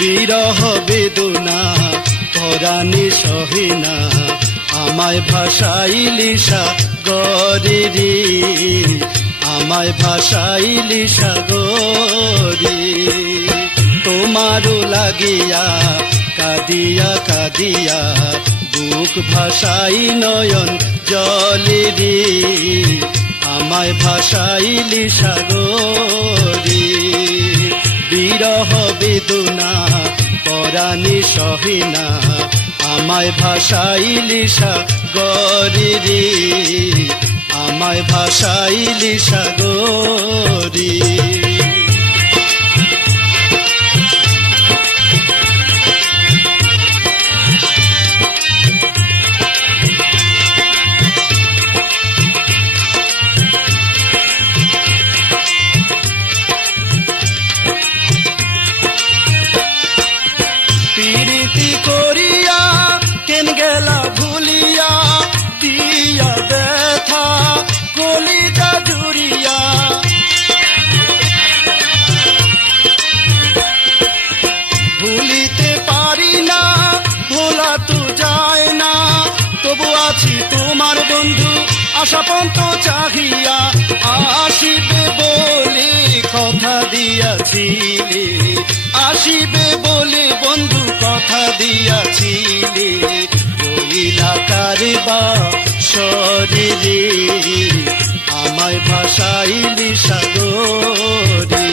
বিরহ বেদনা পরাণে সহিনা আমায় ভাসাইলি সাগরে আমায় ভাসাইলি সাগরে তোমারও লাগিয়া কাদিয়া কাদিয়া বুক ভাসাই নয়ন জলে রে আমায় ভাসাইলি সাগরে বিরহ বেদনা পরাণে সহিনা আমায় ভাসাইলি সাগরে রে আমায় ভাসাইলি সাগরে প্রীতি করিয়া কেন গেলা ভুলিয়া দিয়া ব্যথা কলিজা জুড়িয়া ভুলিতে পারি না ভোলা তো যায় না তবু আছি তোমার বন্ধু আশাপন্ত চাহিয়া আসিবে বলে কথা দিয়াছিলে আসিবে বলে বন্ধু কথা দিয়াছিলে রইলা কারে বা শরীরে আমায় ভাসাইলি সাগরে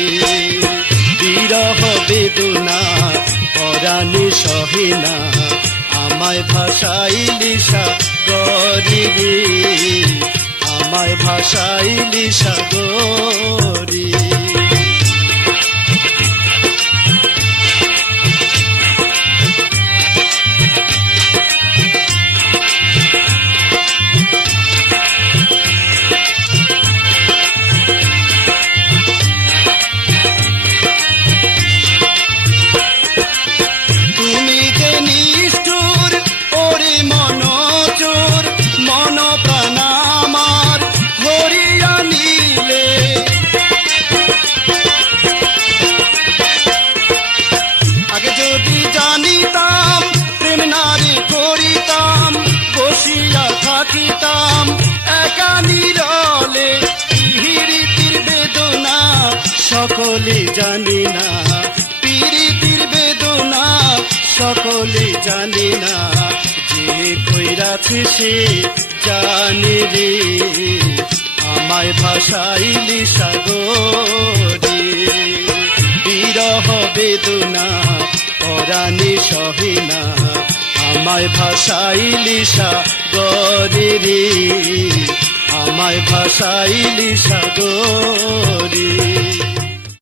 বিরহ বেদনা পরাণে সহিনা আমায় ভাসাইলি সাগরে আমায় ভাসাইলি সাগরে থাকিতাম একা নীরলে প্রীতির বেদনা সকলে জানি না প্রীতির বেদনা সকলে জানি না যে কইরাছে সে জানে রে আমায় ভাসাইলি সাগরে বিরহ বেদনা পরাণে সহিনা আমায় ভাসাইলি সাগরে রে আমায় ভাসাইলি সাগরে।